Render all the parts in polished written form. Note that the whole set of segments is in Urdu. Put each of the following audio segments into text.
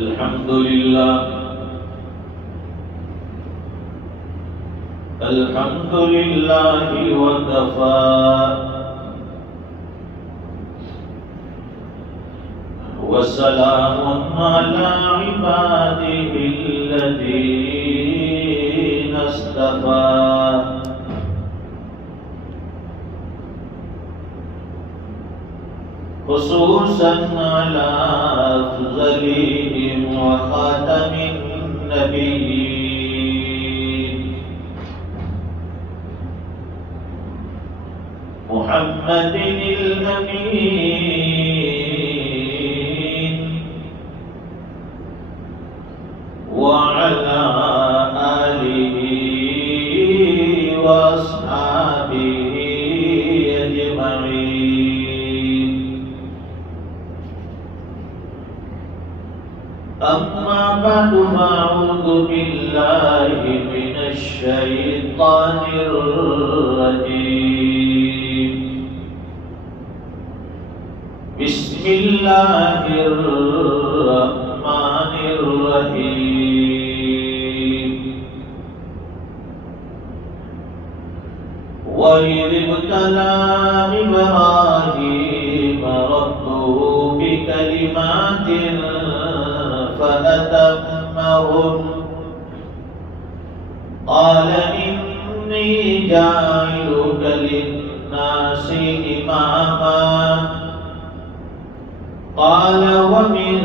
الحمد لله الحمد لله وكفى وسلام على عباده الذين اصطفى خصوصا على أفضلهم وخاتم النبيين محمد الأمين وعلى آله وأصحابه أجمعين. أما بعد فأعوذ بالله من الشيطان الرجيم. بسم الله الرحمن الرحيم. وإذ ابتلى إبراهيم ربه بكلمات فأتمهن قال إني جاعلك للناس إماما قال ومن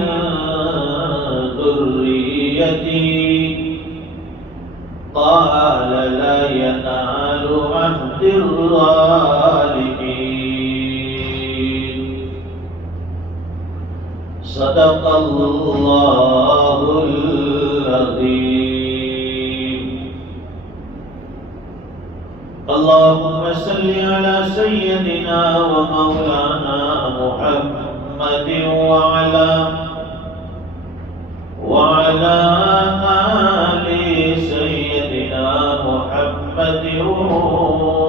ذريتي قال لا ينال عهد الظالمين. صدق الله العظيم. اللهم صل على سيدنا ومولانا محمد وعلى آل سيدنا محمد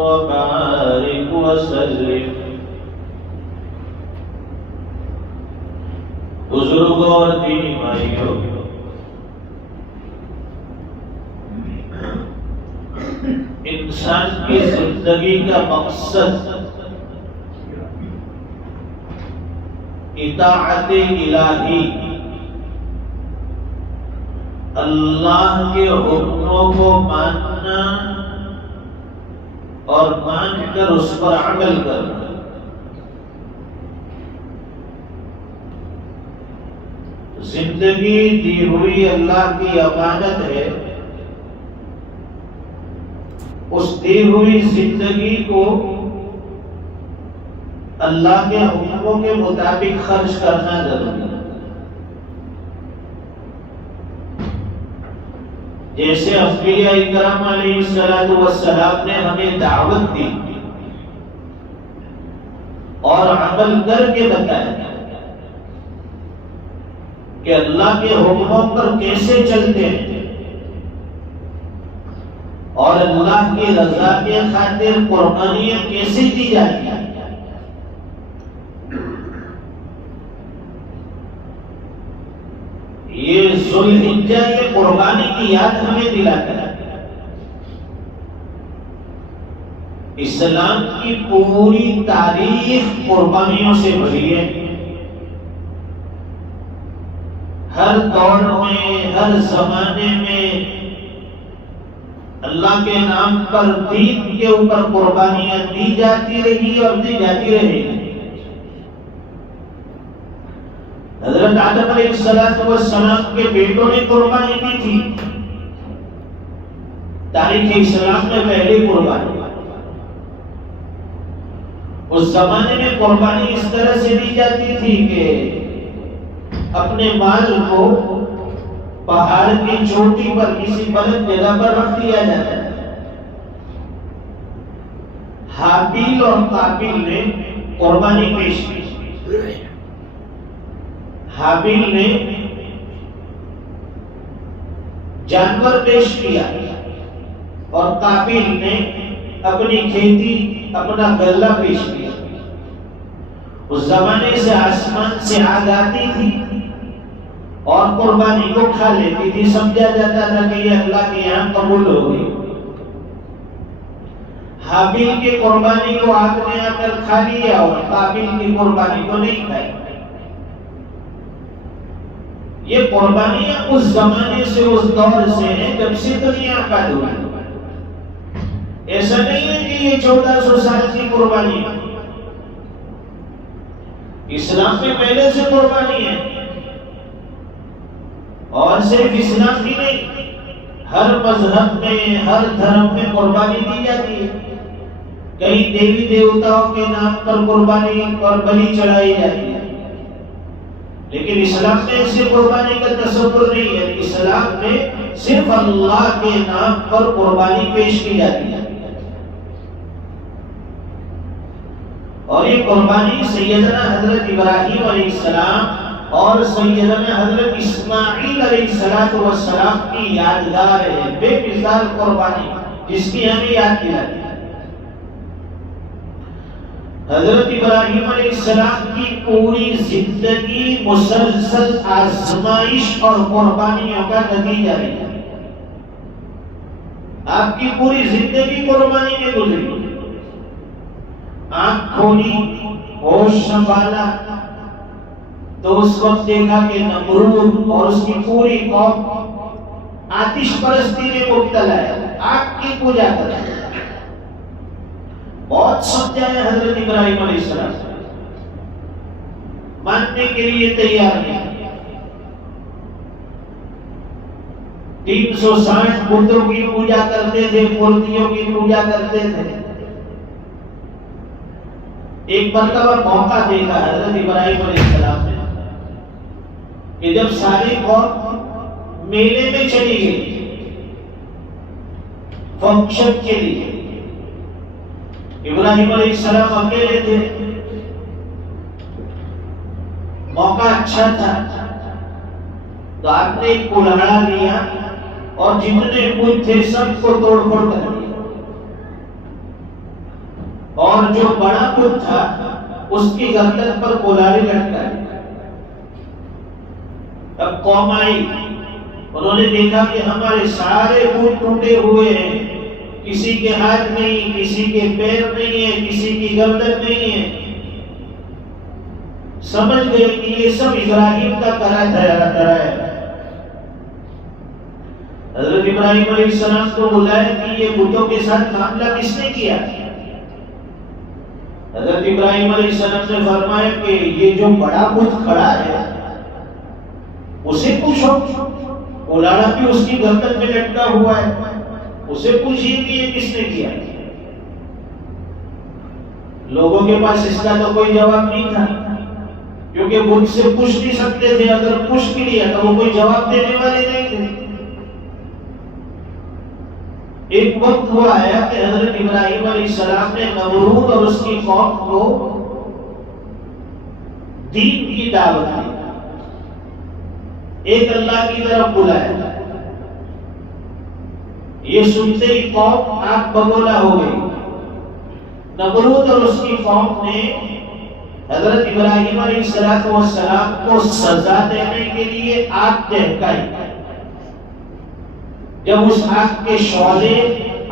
وبارك وسلم. بزرگوں اور دینی بھائیوں، انسان کی زندگی کا مقصد اطاعت الہی، اللہ کے حکموں کو ماننا اور مان کر اس پر عمل کرنا. زندگی دی ہوئی اللہ کی امانت ہے. اس دی ہوئی زندگی کو اللہ کے حکموں کے مطابق خرچ کرنا ضروری ہے. جیسے انبیاء اکرام علیہ السلام نے ہمیں دعوت دی اور عمل کر کے بتایا کہ اللہ کے حکموں پر کیسے چلتے ہیں اور اللہ کی رضا کے خاطر قربانیاں کیسے کی جاتی ہیں. یہ ذوالحجہ یہ قربانی کی یاد ہمیں دلاتا ہے. اسلام کی پوری تاریخ قربانیوں سے بھری ہے. ہر دور میں ہر زمانے میں اللہ کے نام پر دین کے اوپر قربانیاں دی جاتی رہی اور دی جاتی رہی. حضرت آدم علیہ السلام کے بیٹوں نے قربانی دی تھی. تاریخ اسلام میں پہلی قربانی. اس زمانے میں قربانی اس طرح سے دی جاتی تھی کہ اپنے مال کو پہاڑ کی چوٹی پر کسی بلند جگہ پر رکھ دیا جاتا ہے. حابیل اور قابیل نے قربانی پیش کی. حابیل نے جانور پیش کیا اور قابیل نے اپنی کھیتی اپنا غلہ پیش کیا. اس زمانے سے آسمان سے آگ آتی تھی اور قربانی کو کھا لیتی تھی، سمجھا جاتا تھا کہ یہ اللہ کے یہاں قبول ہو گئی۔ حابیل کی قربانی کو آگ نے آ کر کھا لیا اور قابیل کی قربانی کو نہیں کھائی۔ یہ قربانیاں اس زمانے سے، اس دور سے ہیں جب سے دنیا کا دور ہے۔ ایسا نہیں ہے کہ یہ 1400 سال کی قربانی ہے، اسلام میں پہلے سے قربانی ہے، اور صرف اسلام کی نہیں، ہر مذہب میں، ہر دھرم میں قربانی دی جاتی ہے۔ کئی دیوی دیوتاؤں کے نام پر قربانی اور بلی چڑھائی جاتی ہے، لیکن اسلام میں ایسے قربانی کا تصور نہیں ہے۔ اسلام میں صرف اللہ کے نام پر قربانی پیش کی جاتی ہے، اور یہ قربانی سیدنا حضرت ابراہیم علیہ السلام اور سیدنا حضرت اسماعیل علیہ السلام کی یادگار ہے، بے مثال قربانی جس کی ہمیں یاد دلاتی ہے۔ حضرت ابراہیم علیہ السلام کی پوری زندگی مسلسل آزمائش اور قربانیوں کا نتیجہ ہے۔ آپ کی پوری زندگی قربانی میں گزری، آنکھ کھولی، ہوش سنبھالا تو اس وقت دیکھا کہ نمرود اور اس کی پوری قوم آتش پرستی میں مبتلا ہے، آگ کی پوجا کر رہے ہیں۔ بہت سمجھایا حضرت ابراہیم علیہ السلام، ماننے کے لیے تیار نہیں۔ 360 بتوں کی پوجا کرتے تھے، مورتیوں کی پوجا کرتے تھے۔ ایک مرتبہ موقع دیکھا حضرت ابراہیم علیہ السلام نے کہ جب ساری قوم میلے میں چلی گئی فنکشن کے لیے، ابراہیم علیہ السلام اکیلے تھے، موقع اچھا تھا، تو آپ نے ایک کلہڑا لیا اور جتنے کچھ تھے سب کو توڑ پھوڑ کر دیا، اور جو بڑا کچھ تھا اس کی گردن پر کلہاڑی لٹکا دی۔ اب قوم آئی، انہوں نے دیکھا کہ ہمارے سارے کچھ ٹوٹے ہوئے ہیں، کسی کے ہاتھ نہیں، کسی کے پیر نہیں ہے، کسی کی گردن نہیں ہے۔ سمجھ گئے کہ یہ سب ابراہیم کا کرا دھرا ہے۔ حضرت ابراہیم علیہ السلام کو بلایا کہ یہ بتوں کے ساتھ معاملہ کس نے کیا؟ حضرت ابراہیم علیہ السلام نے فرمایا کہ یہ جو بڑا بت کھڑا ہے اسے پوچھو، کلاڑا بھی اس کی گردن میں لٹکا ہوا ہے، اسے پوچھیے کہ یہ کس نے کیا۔ لوگوں کے پاس اس کا تو کوئی جواب نہیں تھا، کیونکہ مجھ سے پوچھ نہیں سکتے تھے، اگر پوچھ بھی لیا تو وہ کوئی جواب دینے والے نہیں تھے۔ ایک وقت ہوا آیا کہ حضرت ابراہیم علیہ السلام نے نمرود اور اس کی قوم کو دین کی دعوت دی، ایک اللہ کی طرف بلایا۔ یہ سنتے ہی قوم آگ بگولا ہو گئی۔ نمرود اور اس کی قوم نے حضرت ابراہیم علیہ السلام کو سزا دینے کے لیے آگ دہکائی۔ جب اس آگ کے شعلے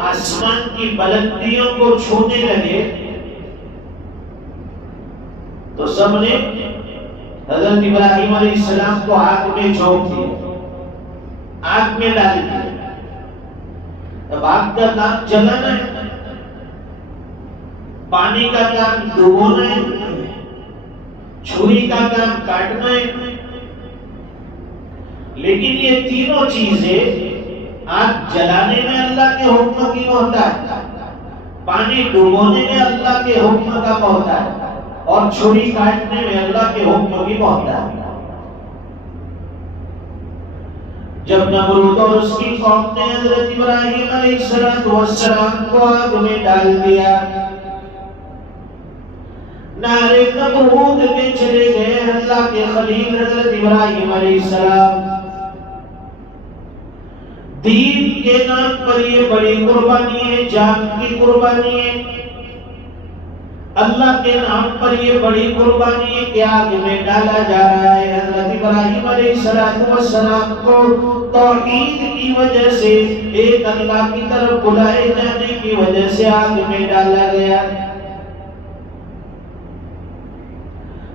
آسمان کی بلندیوں کو چھونے لگے تو سب نے حضرت ابراہیم علیہ السلام کو آگ میں جھونک دیا، آگ میں ڈال دیا۔ اب آگ کا کام جلانا ہے، پانی کا کام ڈبونا ہے، چھری کا کام کاٹنا ہے، لیکن یہ تینوں چیزیں آگ جلانے میں اللہ کے حکم کی محتاج، پانی ڈبونے میں اللہ کے حکم کا محتاج، اور چھری کاٹنے میں اللہ کے حکم کی محتاج۔ جب نمرود اور اس کی قوم نے حضرت ابراہیم علیہ السلام کو آگ میں ڈال دیا، نعرے نمرود میں چلے گئے اللہ کے خلیل حضرت ابراہیم علیہ السلام۔ دین کے نام پر یہ بڑی قربانی ہے، جان کی قربانی ہے۔ اللہ کے نام پر یہ بڑی قربانی کے آگ میں ڈالا جا رہا ہے۔ حضرت ابراہیم علیہ السلام کو توحید کی وجہ سے، ایک اللہ کی طرف بلائے جانے کی وجہ سے آگ میں ڈالا گیا۔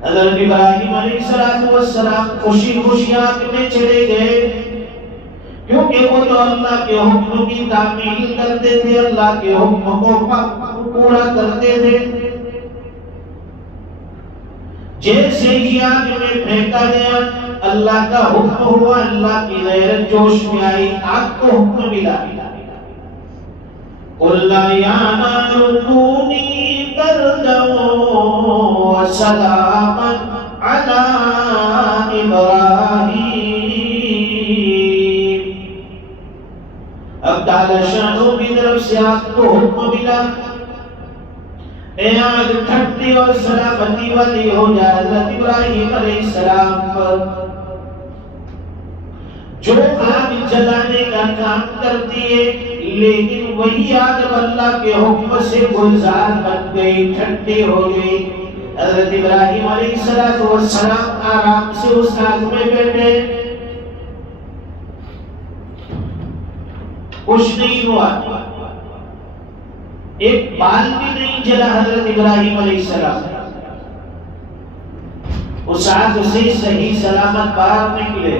حضرت ابراہیم علیہ السلام خوشی خوشی آگ میں چلے گئے، کیونکہ وہ تو اللہ کے حکم کی تعمیل کرتے تھے، اللہ کے حکم کو پورا کرتے تھے۔ جیسے ہی آگ میں پھینکا گیا، اللہ کا حکم ہوا، اللہ کی غیرت جوش میں آئی، آگ کو حکم ملا، قُلْنَا يَا نَارُ كُونِي بَرْدًا وَسَلَامًا عَلَىٰ إِبْرَاهِيمَ۔ اب تعالی شانوں کی طرف سے آگ کو حکم ملا، اے آگ ٹھنڈی اور سلامتی والی ہو جا حضرت ابراہیم علیہ السلام پر۔ جو آگ جلانے کا کام کرتی ہے، لیکن وہی آگ اللہ کے حکم سے گلزار بن گئی، ٹھنڈی ہو گئی۔ حضرت ابراہیم علیہ السلام آرام سے اس آگ میں بیٹھے، کچھ نہیں ہوا، ایک بال بھی نہیں جلا۔ حضرت ابراہیم علیہ السلام اس آگ سے صحیح سلامت باہر نکلے۔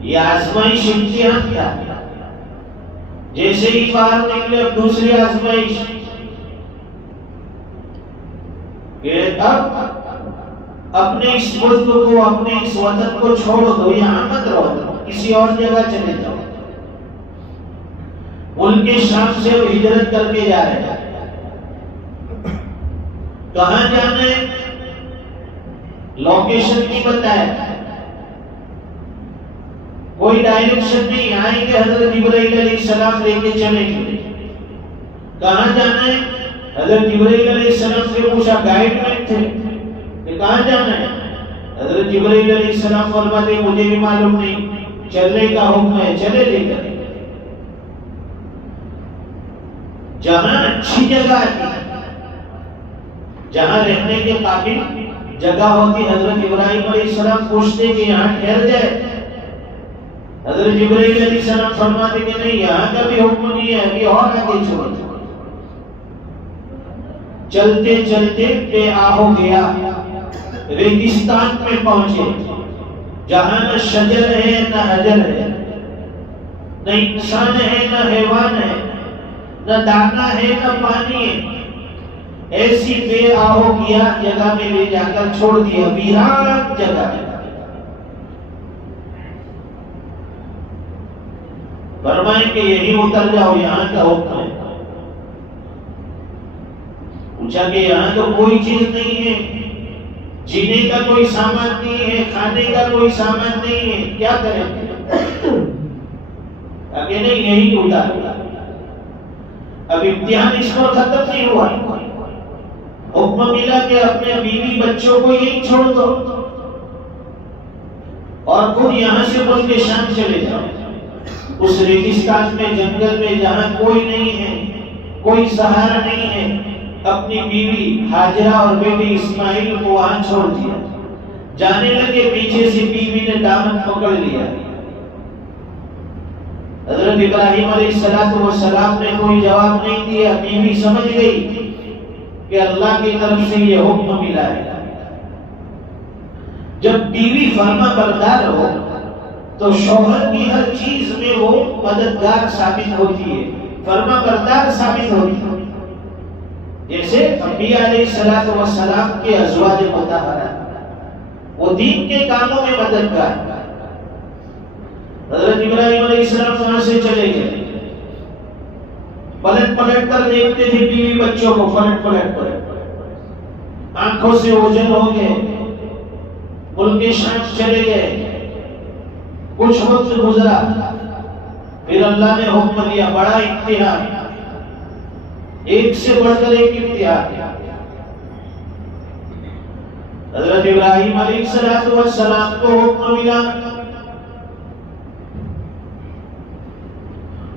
یہ آزمائش امتحان تھا، جیسے ہی باہر نکلے اب دوسری آزمائش کہ اب اپنے اس ملک کو، اپنے اس وطن کو چھوڑ دو، یہاں مت رہو، کسی اور جگہ چلے جاؤ۔ ملک شام سے وہ ہجرت کر کے جا رہے ہیں، کہاں جانا ہے لوکیشن نہیں بتایا، کوئی ڈائریکشن نہیں، آئیں گے حضرت جبرائیل علیہ السلام لے کے چلیں گے۔ کہاں جانا ہے حضرت جبرائیل علیہ السلام سے پوچھا، گائیڈ مین تھے کہ کہاں جانا ہے؟ حضرت جبرائیل علیہ السلام فرماتے مجھے بھی معلوم نہیں، چلنے کا حکم ہے، چلے لے کر۔ جہاں اچھی جگہ ہے، جہاں رہنے کے قابل جگہ ہوتی، حضرت ابراہیم علیہ السلام پوچھتے کہ یہاں ٹھہر جائے، حضرت جبرائیل علیہ السلام فرماتے کہ نہیں، یہاں کا بھی حکم نہیں ہے، ابھی اور آگے چھوڑ۔ چلتے چلتے بے آہو گیا، ریگستان میں پہنچے، جہاں نہ شجر ہے نہ حجر ہے، نہ انسان ہے نہ حیوان ہے، نہ دانا ہے نہ پانی ہے، ایسی بے آہو گیا جگہ میں لے جا کر چھوڑ دیا، ویران جگہ ہے۔ فرمائیں کہ یہی اتر جاؤ، یہاں کا حکم ہے۔ پوچھا کہ یہاں تو کوئی چیز نہیں ہے، جینے کا کوئی سامان نہیں ہے، کھانے کا کوئی سامان نہیں ہے، کیا کریں؟ کہ نہیں، یہی اتر۔ اب امتحان اس پر ختم نہیں ہوا، حکم ملا کہ اپنے بیوی بچوں کو یہی چھوڑ دو اور خود یہاں سے ملک شام چلے جاؤ، اس ریگستان میں، جنگل میں، جہاں کوئی نہیں ہے، کوئی سہارا نہیں ہے۔ اپنی بیوی ہاجرہ اور بیٹی اسماعیل کو وہاں چھوڑ دیا، جانے لگے، پیچھے سے بیوی نے دامن پکڑ لیا۔ حضرت ابراہیم علیہ السلام نے کوئی جواب نہیں دیا، بیوی سمجھ گئی کہ اللہ کی طرف سے یہ حکم ملا ہے۔ جب بیوی فرما بردار ہو تو شوہر کی ہر چیز میں وہ مددگار ثابت ہوتی ہے، فرما بردار ثابت ہوتی ہے۔ جیسے انبیاء علیہ السلام کے ازواج مطہرہ، وہ دین کے کاموں میں مددگار۔ حضرت ابراہیم علیہ السلام وہاں سے چلے گئے، پلٹ پلٹ کر دیکھتے تھے بیوی بچوں کو، پلٹ پلٹ کر آنکھوں سے اوجھل ہو گئے، ملک شام چلے گئے۔ کچھ وقت گزرا، پھر اللہ نے حکم دیا، بڑا امتحان، ایک سے بڑھ کر ایک امتحان۔ حضرت ابراہیم علیہ السلام کو حکم ملا،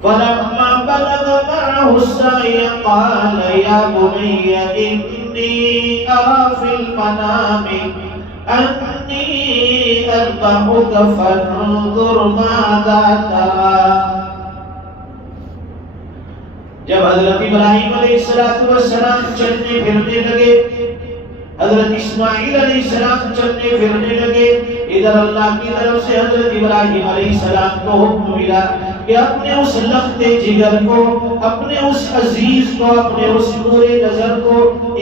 فلما بلغ معه السعي قال يا بني إني أرى في المنام أني أذبحك فانظر ماذا ترى. جب حضرت ابراہیم علیہ السلام چلنے پھرنے لگے، حضرت اسماعیل علیہ السلام چلنے پھرنے لگے، ادھر اللہ کی طرف سے حضرت ابراہیم علیہ السلام کو حکم ملا کہ اپنے اس لخت جگر کو، اپنے اس عزیز کو، اپنے اس نور نظر کو،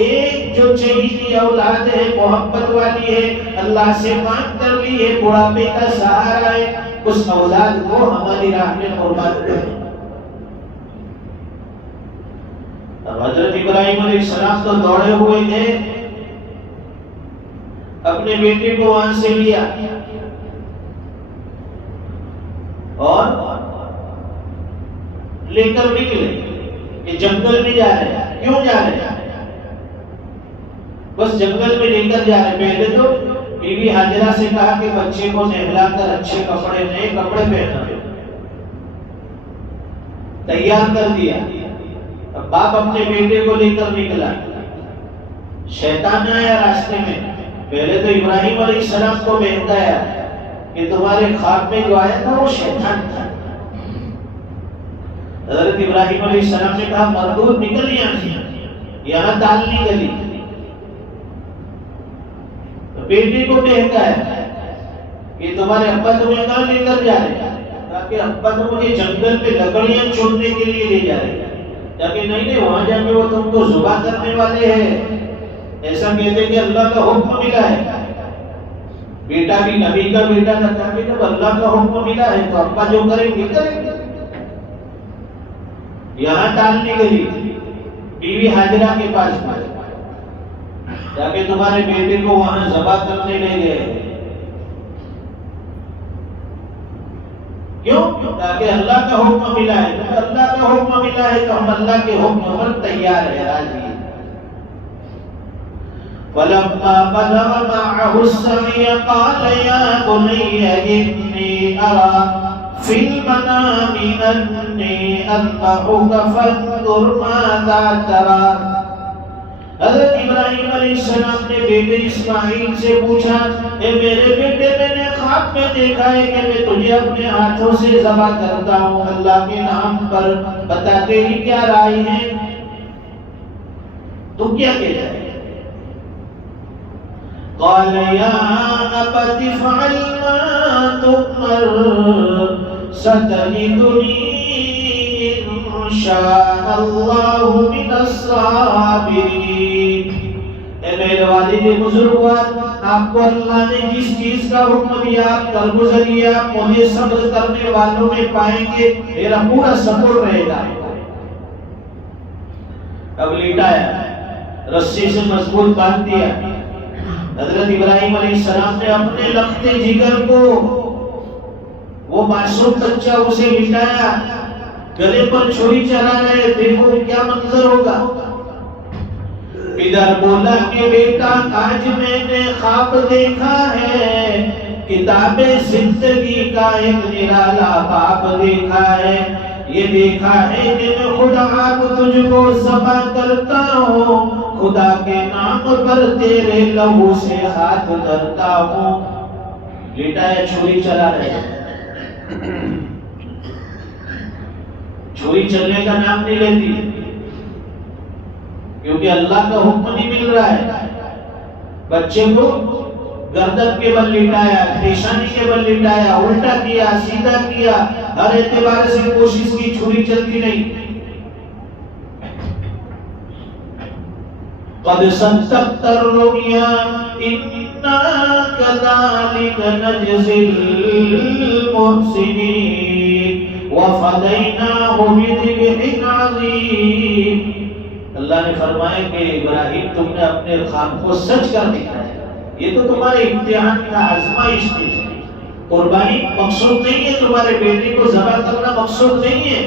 ایک جو چہیتی اولاد ہے، محبت والی ہے، اللہ سے مانگ کر لی ہے، بڑھاپے کا سہارا ہے، اس اولاد کو ہماری راہ میں قربان کریں. حضرت ابراہیم علیہ السلام تو دوڑے ہوئے تھے، اپنے بیٹے کو وہاں سے لیا اور لے کر نکلے کہ جنگل میں جا رہے ہیں. کیوں جا رہے ہیں؟ بس جنگل میں لے کر جا رہے. پہلے تو بیوی حاجرہ سے کہا کہ بچے کو نہلا کر اچھے کپڑے، نئے کپڑے پہنا، تیار کر دیا. اب باپ اپنے بیٹے کو لے کر نکلا، شیطان آیا راستے میں. پہلے تو ابراہیم علیہ السلام کو بہتایا کہ تمہارے خواب میں جو آیا تھا وہ شیطان تھا. حضرت ابراہیم علیہ السلام نے کہا مردود نکل یہاں دال نہیں گلی. بیٹے کو بہتایا کہ تمہارے ابا تمہیں کہاں لے کر جا رہے ہیں؟ کہا کہ ابا تو مجھے جنگل میں لکڑیاں چوننے کے لیے لے جا رہے ہیں. کہ نہیں وہاں جا کے وہ تم کو ذبح کرنے والے ہیں. ایسا کہتے کہ اللہ کا حکم ملا ہے. بیٹا بھی نبی کا بیٹا تھا کہ جب اللہ کا حکم ملا ہے تو ابا جو کریں گے کریں گے. یہاں ٹالنے گئی، بیوی حاجرہ کے پاس جا کے تمہارے بیٹے کو وہاں ذبح کرنے لے گئے. کیوں؟ تاکہ اللہ کا حکم ملا ہے. اللہ کا حکم ملا ہے تو ہم اللہ کے حکم پر تیار ہیں، راضی ہیں. فلما بلغ معه السعي قال يا بني إني أرى في المنام أني أذبحك فانظر ماذا ترى. حضرت ابراہیم علیہ السلام نے بیٹے اسماعیل سے پوچھا اے میرے بیٹے میں نے خواب میں دیکھا ہے کہ میں تجھے اپنے ہاتھوں سے ذبح کرتا ہوں اللہ کے نام پر، بتا تیری کیا رائے ہے؟ تو کیا کہتا ہے؟ قال يا أبت افعل ما تؤمر ستجدني إن شاء الله من الصابرين. اے میرے والد بزرگوار، آپ کو اللہ نے جس چیز کا حکم دیا آپ کر گزریے، آپ مجھے صبر کرنے والوں میں پائیں گے، میرا پورا صبر رہے گا. اب لیٹایا، رسی سے مضبوط باندھ دیا. حضرت ابراہیم علیہ السلام نے اپنے لخت جگر کو، وہ معصوم بچہ اسے لٹایا، گلے پر چھری چلا رہے. دیکھو کیا منظر ہوگا. ادھر بولا کہ بیٹا آج میں نے خواب دیکھا ہے، کتاب زندگی کا ایک نرالا خواب دیکھا ہے. یہ دیکھا ہے کہ میں خدا آپ تجھ کو ذبح کرتا ہوں، خدا کے نام پر تیرے لہو سے ہاتھ دھرتا ہوں. لیٹایا، چھری چلا رہے. چھری چلنے کا نام نہیں لیتی کیونکہ اللہ کا حکم نہیں مل رہا ہے. بچے کو گردن کے بل لٹایا، پیشانی کے بل لٹایا، الٹا کیا، سیدھا کیا، ہر اعتبار سے کوشش کی، چھری چلتی نہیں. قد صدقت الرؤيا إنا كذلك نجزي المحسنين وفديناه بذبح عظيم. اللہ نے فرمایا کہ ابراہیم تم نے اپنے خواب کو سچ کر دکھایا. یہ تو تمہارے امتحان کا آزمائش تھی. قربانی مقصود نہیں ہے، تمہارے بیٹے کو ذبح کرنا مقصود نہیں ہے.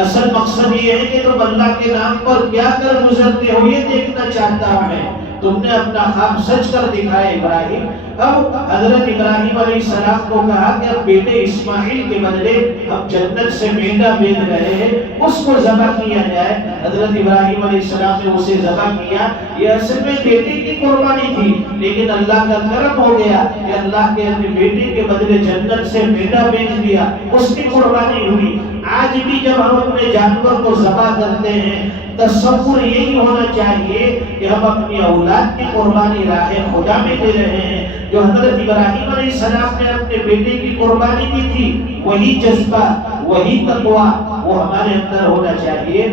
اصل مقصد یہ ہے کہ تم اللہ کے نام پر کیا کر گزرتے ہو یہ دیکھنا چاہتا ہوں میں. تم نے اپنا خواب سچ کر دکھایا ابراہیم. اب حضرت ابراہیم علیہ السلام کو کہا کہ اب بیٹے اسماعیل کے بدلے ہم جنت سے مینڈا بیچ رہے ہیں، اس کو ذبح کیا جائے. حضرت ابراہیم علیہ السلام نے اسے ذبح کیا. یہ اصل میں بیٹے کی قربانی تھی، لیکن اللہ کا کرم ہو گیا کہ اللہ کے اپنے بیٹے کے بدلے جنت سے مینڈا بیچ دیا، اس کی قربانی ہوئی. آج بھی جب ہم اپنے جانور کو ذبح کرتے ہیں تصور یہی ہونا چاہیے کہ ہم اپنی اولاد کی قربانی راہ خدا میں دے رہے ہیں. جو حضرت ابراہیم علیہ السلام نے اپنے بیٹے کی قربانی دی تھی، وہی جذبہ، وہی تقویٰ وہ ہمارے اندر ہونا چاہیے.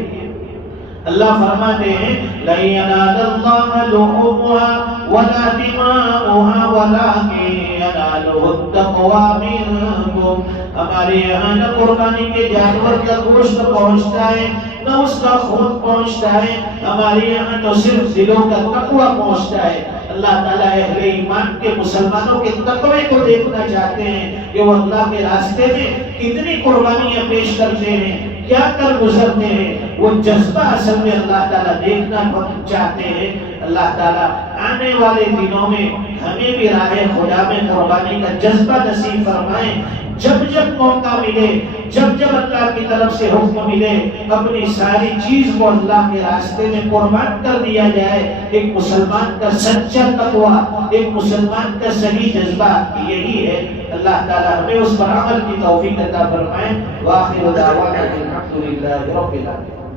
اللہ فرماتے ہیں لَن يَنَالَ اللَّهَ لُحُومُهَا وَلَا دِمَاؤُهَا وَلَٰكِن يَنَالُهُ التَّقْوَىٰ مِنكُمْ. ہمارے یہاں نہ قربانی کے جانور کا گوشت پہنچتا ہے نہ اس کا خون پہنچتا ہے، ہمارے یہاں تو صرف دلوں کا تقویٰ پہنچتا ہے. اللہ تعالیٰ اہل ایمان کے مسلمانوں کے تقوی کو دیکھنا چاہتے ہیں کہ وہ اللہ کے راستے میں کتنی قربانیاں پیش کرتے ہیں، کیا کر گزرتے ہیں. وہ جذبہ اصل میں اللہ تعالیٰ دیکھنا چاہتے ہیں. اللہ تعالیٰ آنے والے دنوں میں ہمیں بھی راہ خدا میں قربانی کا جذبہ نصیب فرمائے. جب جب موقع ملے، جب جب اللہ کی طرف سے حکم ملے، اپنی ساری چیز کو اللہ کے راستے میں قربان کر دیا جائے. ایک مسلمان کا سچا تقویٰ، ایک مسلمان کا صحیح جذبہ یہی ہے. اللہ تعالیٰ ہمیں اس پر عمل کی توفیق عطا فرمائے. وآخر دعوانا الحمدللہ رب العالمین.